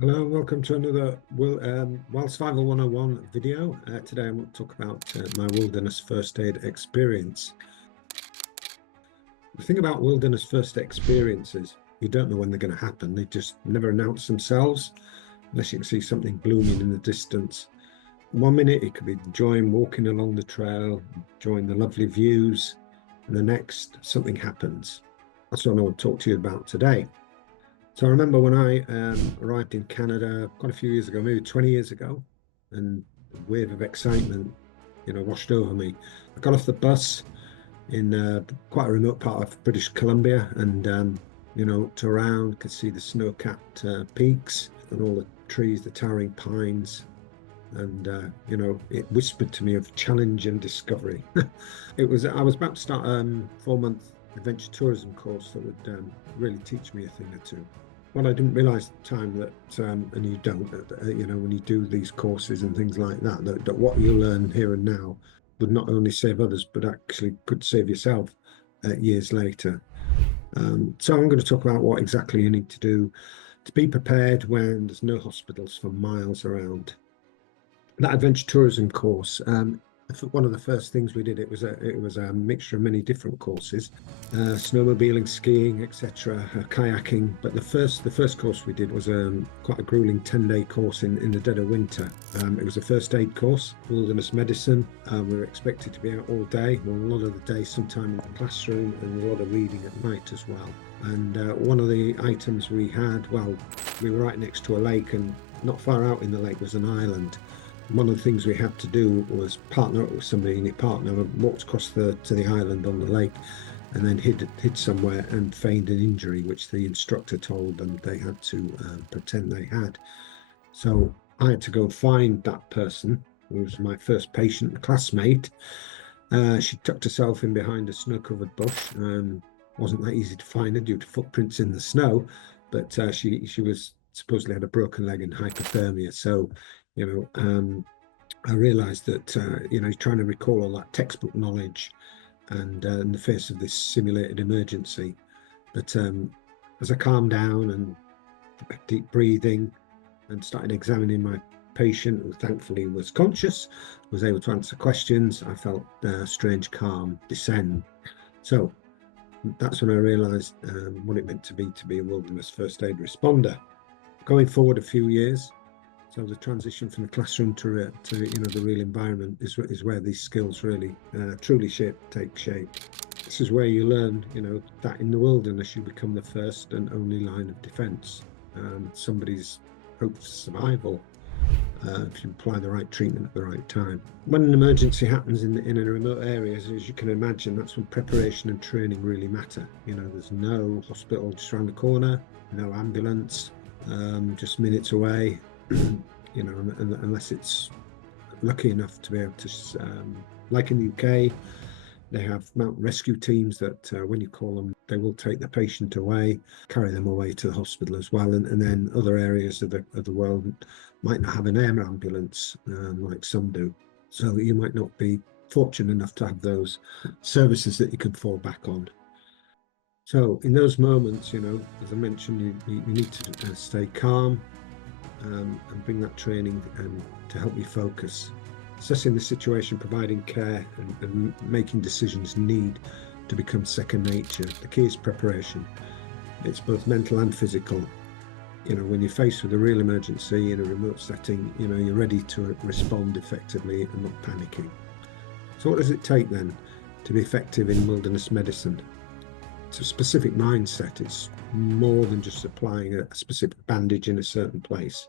Hello and welcome to another Wild Survival 101 video. Today I'm going to talk about my wilderness first aid experience. The thing about wilderness first experiences, you don't know when they're going to happen. They just never announce themselves unless you can see something blooming in the distance. One minute it could be enjoying walking along the trail, enjoying the lovely views, and the next something happens. That's what I want to talk to you about today. So I remember when I arrived in Canada quite a few years ago, maybe 20 years ago, and a wave of excitement, washed over me. I got off the bus in quite a remote part of British Columbia and, looked around, could see the snow-capped peaks and all the trees, the towering pines. And, it whispered to me of challenge and discovery. I was about to start a 4-month adventure tourism course that would really teach me a thing or two. What I didn't realize at the time that, and you don't, when you do these courses and things like that, that what you learn here and now would not only save others, but actually could save yourself years later. So I'm going to talk about what exactly you need to do to be prepared when there's no hospitals for miles around. That adventure tourism course, one of the first things we did, it was a mixture of many different courses, snowmobiling, skiing, etc., kayaking. But the first course we did was quite a grueling 10-day course in the dead of winter. It was a first aid course, wilderness medicine. We were expected to be out all day, well, a lot of the day, sometime in the classroom, and a lot of reading at night as well. And one of the items we had, well, we were right next to a lake, and not far out in the lake was an island. One of the things we had to do was partner up with somebody, and your partner walked across to the island on the lake and then hid somewhere and feigned an injury, which the instructor told them they had to pretend they had. So I had to go find that person, who was my first patient classmate. She tucked herself in behind a snow-covered bush. Wasn't that easy to find her due to footprints in the snow, but she was supposedly had a broken leg and hypothermia. So I realized that, trying to recall all that textbook knowledge and in the face of this simulated emergency. But as I calmed down and deep breathing and started examining my patient, who thankfully was conscious, was able to answer questions, I felt a strange calm descend. So that's when I realized what it meant to be a wilderness first aid responder. Going forward a few years, so the transition from the classroom to the real environment is where these skills really truly take shape. This is where you learn, that in the wilderness you become the first and only line of defense. Somebody's hope for survival if you apply the right treatment at the right time. When an emergency happens in a remote area, as you can imagine, that's when preparation and training really matter. There's no hospital just around the corner, no ambulance, just minutes away. Unless it's lucky enough to be able to, like in the UK, they have mountain rescue teams that when you call them, they will take the patient away, carry them away to the hospital as well. And then other areas of the world might not have an air ambulance like some do. So you might not be fortunate enough to have those services that you can fall back on. So in those moments, as I mentioned, you need to stay calm, and bring that training to help you focus. Assessing the situation, providing care, and making decisions need to become second nature. The key is preparation. It's both mental and physical. When you're faced with a real emergency in a remote setting, you're ready to respond effectively and not panicking. So what does it take then to be effective in wilderness medicine? It's a specific mindset. It's more than just applying a specific bandage in a certain place.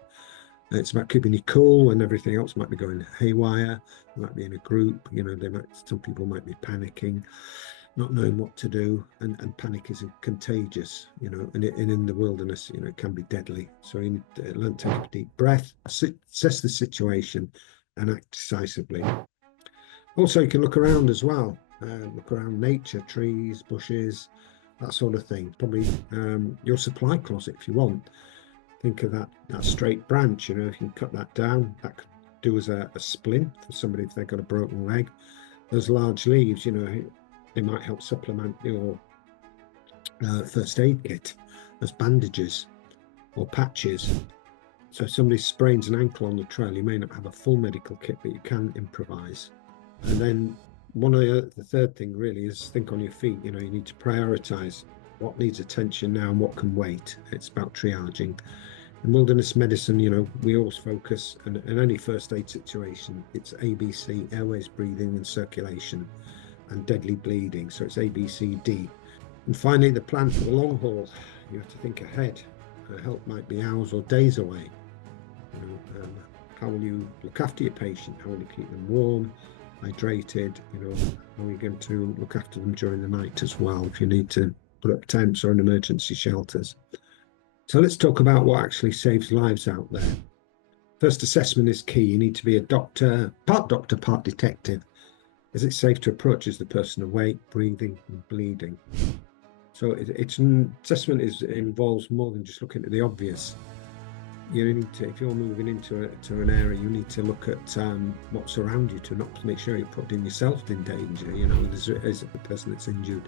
It's about keeping you cool when everything else might be going haywire. You might be in a group, some people might be panicking, not knowing what to do, and panic is contagious, and in the wilderness, it can be deadly. So you need to learn to take a deep breath, assess the situation, and act decisively. Also, you can look around as well, look around nature, trees, bushes, that sort of thing. Probably your supply closet if you want. Think of that straight branch, if you can cut that down, that could do as a splint for somebody if they've got a broken leg. Those large leaves, they might help supplement your first aid kit as bandages or patches. So if somebody sprains an ankle on the trail, you may not have a full medical kit, but you can improvise. And then the third thing really is think on your feet. You need to prioritize what needs attention now and what can wait. It's about triaging. In wilderness medicine, we always focus, and in any first aid situation, it's ABC, airways, breathing and circulation, and deadly bleeding. So it's ABCD. And finally, the plan for the long haul. You have to think ahead. Help might be hours or days away. How will you look after your patient? How will you keep them warm, hydrated? How are you going to look after them during the night as well, if you need to put up tents or in emergency shelters? So let's talk about what actually saves lives out there. First, assessment is key. You need to be a doctor, part detective. Is it safe to approach? Is the person awake, breathing and bleeding? So assessment involves more than just looking at the obvious. You need to, if you're moving into an area, you need to look at what's around you to not make sure you're putting yourself in danger. There's a person that's injured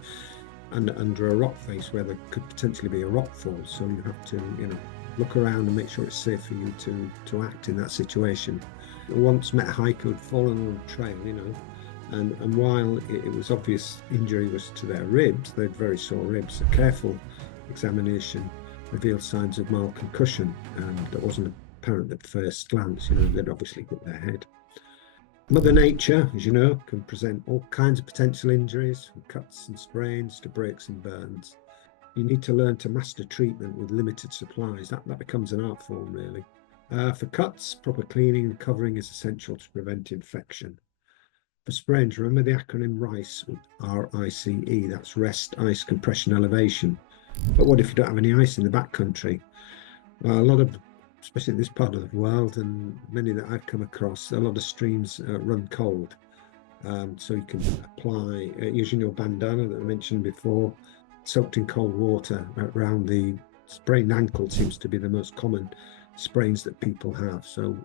and under a rock face where there could potentially be a rock fall. So you have to, look around and make sure it's safe for you to act in that situation. I once met a hiker who'd fallen on a trail, and while it was obvious injury was to their ribs, they had very sore ribs. A careful examination revealed signs of mild concussion, and that wasn't apparent at first glance. They'd obviously hit their head. Mother Nature, as you know, can present all kinds of potential injuries, from cuts and sprains to breaks and burns. You need to learn to master treatment with limited supplies. That becomes an art form, really. For cuts, proper cleaning and covering is essential to prevent infection. For sprains, remember the acronym RICE, R-I-C-E, that's rest, ice, compression, elevation. But what if you don't have any ice in the backcountry? Well, a lot of, especially in this part of the world, and many that I've come across, a lot of streams run cold. So you can apply, using your bandana that I mentioned before, soaked in cold water around the sprained ankle seems to be the most common sprains that people have. So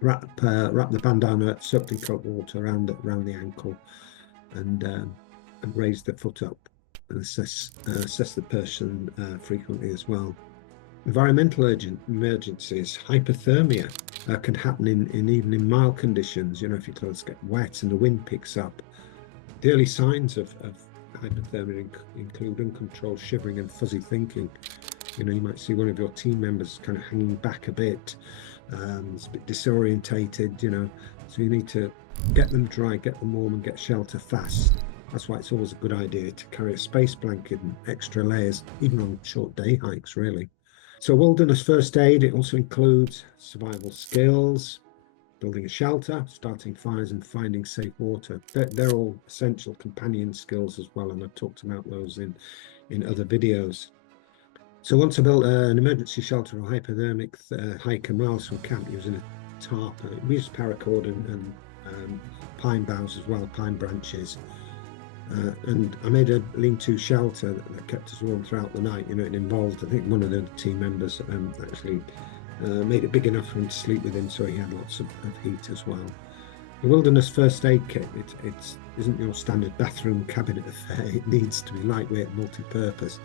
wrap the bandana soaked in cold water around the ankle, and raise the foot up, and assess the person frequently as well. Environmental emergencies, hypothermia can happen even in mild conditions. If your clothes get wet and the wind picks up. The early signs of hypothermia include uncontrolled shivering and fuzzy thinking. You might see one of your team members kind of hanging back a bit. It's a bit disorientated, so you need to get them dry, get them warm and get shelter fast. That's why it's always a good idea to carry a space blanket and extra layers, even on short day hikes, really. So wilderness first aid, it also includes survival skills, building a shelter, starting fires and finding safe water. They're all essential companion skills as well, and I've talked about those in other videos. So once I built an emergency shelter for a hypothermic hiker miles from camp using a tarp. We used paracord and pine boughs as well, pine branches. And I made a lean-to shelter that kept us warm throughout the night. It involved, I think, one of the team members actually made it big enough for him to sleep within, so he had lots of heat as well. The wilderness first aid kit, it isn't your standard bathroom cabinet affair. It needs to be lightweight, multi-purpose.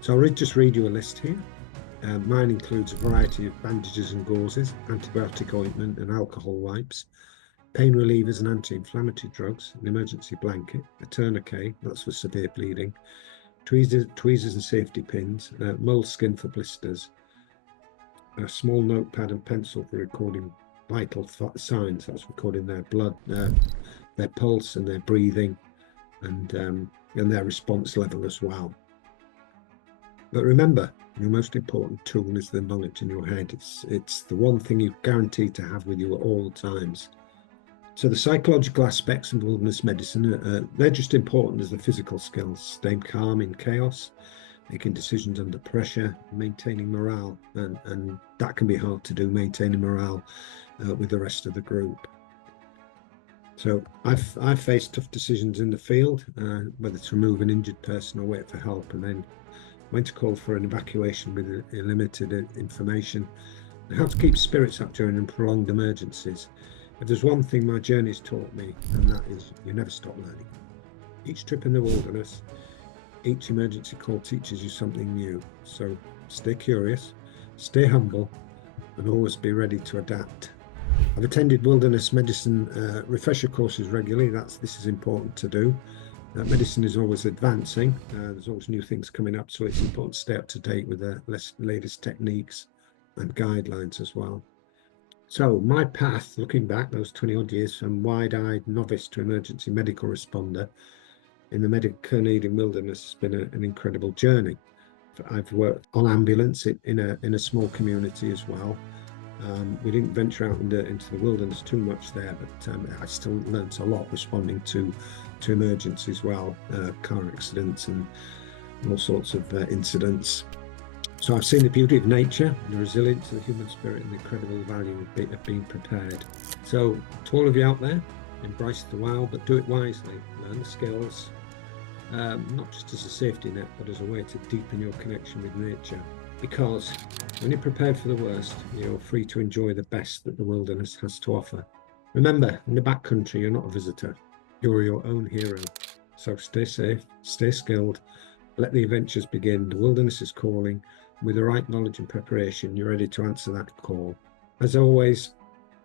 So I'll just read you a list here. Mine includes a variety of bandages and gauzes, antibiotic ointment and alcohol wipes, pain relievers and anti-inflammatory drugs, an emergency blanket, a tourniquet, that's for severe bleeding, tweezers and safety pins, moleskin for blisters, a small notepad and pencil for recording vital signs, that's recording their blood, their pulse and their breathing, and their response level as well. But remember, your most important tool is the knowledge in your head. It's the one thing you're guaranteed to have with you at all times. So the psychological aspects of wilderness medicine, they're just important as the physical skills, staying calm in chaos, making decisions under pressure, maintaining morale, and that can be hard to do, maintaining morale with the rest of the group. So I've faced tough decisions in the field, whether to remove an injured person or wait for help, and then when to call for an evacuation with limited information, and how to keep spirits up during prolonged emergencies. If there's one thing my journey's taught me, and that is you never stop learning. Each trip in the wilderness, each emergency call teaches you something new. So stay curious, stay humble, and always be ready to adapt. I've attended wilderness medicine refresher courses regularly. This is important to do. Medicine is always advancing. There's always new things coming up, so it's important to stay up to date with the latest techniques and guidelines as well. So my path, looking back those 20 odd years, from wide-eyed novice to emergency medical responder in the medical Canadian wilderness, has been an incredible journey. I've worked on ambulance in a small community as well. We didn't venture out into the wilderness too much there, but I still learnt a lot responding to emergencies as well, car accidents and all sorts of incidents. So I've seen the beauty of nature, the resilience of the human spirit, and the incredible value of being prepared. So to all of you out there, embrace the wow, but do it wisely. Learn the skills, not just as a safety net, but as a way to deepen your connection with nature. Because when you're prepared for the worst, you're free to enjoy the best that the wilderness has to offer. Remember, in the backcountry, you're not a visitor. You're your own hero. So stay safe, stay skilled, let the adventures begin. The wilderness is calling. With the right knowledge and preparation, you're ready to answer that call. As always,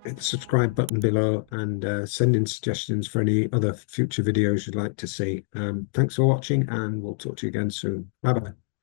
hit the subscribe button below and send in suggestions for any other future videos you'd like to see. Thanks for watching, and we'll talk to you again soon. Bye-bye.